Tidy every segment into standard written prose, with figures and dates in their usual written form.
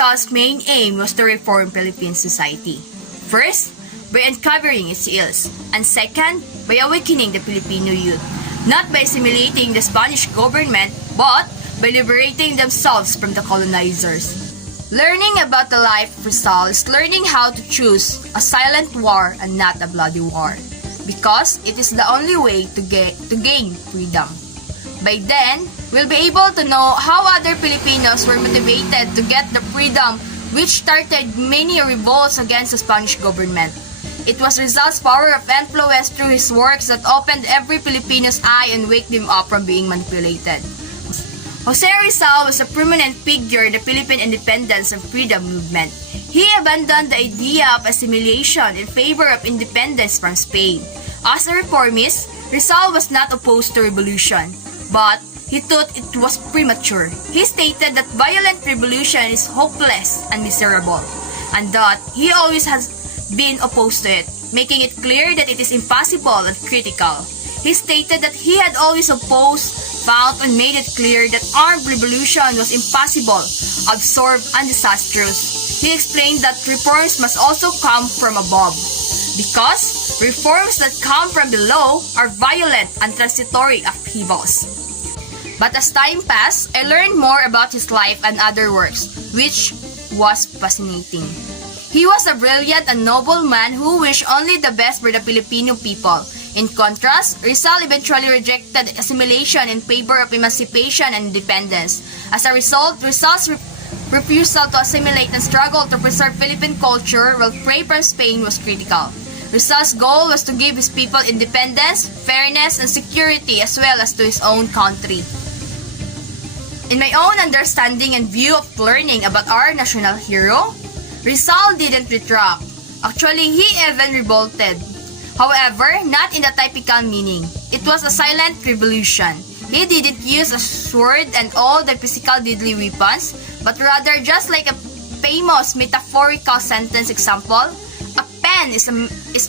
Rizal's main aim was to reform Philippine society. First, by uncovering its ills, and second, by awakening the Filipino youth, not by assimilating the Spanish government, but by liberating themselves from the colonizers. Learning about the life of Rizal is learning how to choose a silent war and not a bloody war, because it is the only way to gain freedom. By then, we'll be able to know how other Filipinos were motivated to get the freedom which started many revolts against the Spanish government. It was Rizal's power of influence through his works that opened every Filipino's eye and waked him up from being manipulated. Jose Rizal was a prominent figure in the Philippine independence and freedom movement. He abandoned the idea of assimilation in favor of independence from Spain. As a reformist, Rizal was not opposed to revolution, but he thought it was premature. He stated that violent revolution is hopeless and miserable, and that he always has been opposed to it, making it clear that it is impossible and critical. He stated that he had always opposed, fought, and made it clear that armed revolution was impossible, absurd, and disastrous. He explained that reforms must also come from above, because reforms that come from below are violent and transitory upheavals. But as time passed, I learned more about his life and other works, which was fascinating. He was a brilliant and noble man who wished only the best for the Filipino people. In contrast, Rizal eventually rejected assimilation in favor of emancipation and independence. As a result, Rizal's refusal to assimilate and struggle to preserve Philippine culture while free from Spain was critical. Rizal's goal was to give his people independence, fairness, and security as well as to his own country. In my own understanding and view of learning about our national hero, Rizal didn't retract. Actually, he even revolted. However, not in the typical meaning. It was a silent revolution. He didn't use a sword and all the physical deadly weapons, but rather just like a famous metaphorical sentence example, a pen is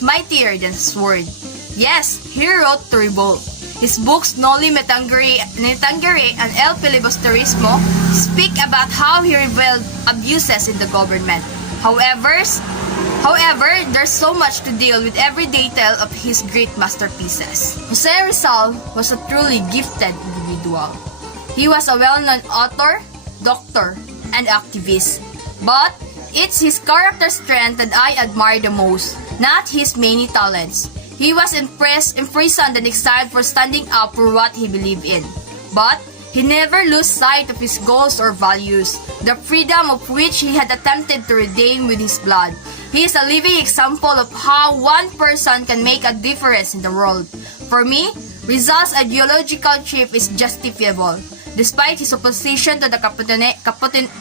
mightier than a sword. Yes, he wrote to revolt. His books Noli Me Tangere and El Filibusterismo speak about how he revealed abuses in the government. However, there's so much to deal with every detail of his great masterpieces. Jose Rizal was a truly gifted individual. He was a well-known author, doctor, and activist. But it's his character strength that I admire the most, not his many talents. He was imprisoned and exiled for standing up for what he believed in. But he never lost sight of his goals or values, the freedom of which he had attempted to redeem with his blood. He is a living example of how one person can make a difference in the world. For me, Rizal's ideological chip is justifiable. Despite his opposition to the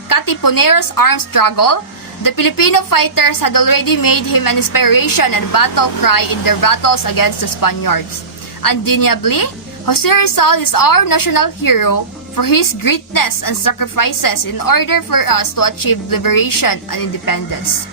Katipunero's armed struggle, the Filipino fighters had already made him an inspiration and battle cry in their battles against the Spaniards. Undeniably, Jose Rizal is our national hero for his greatness and sacrifices in order for us to achieve liberation and independence.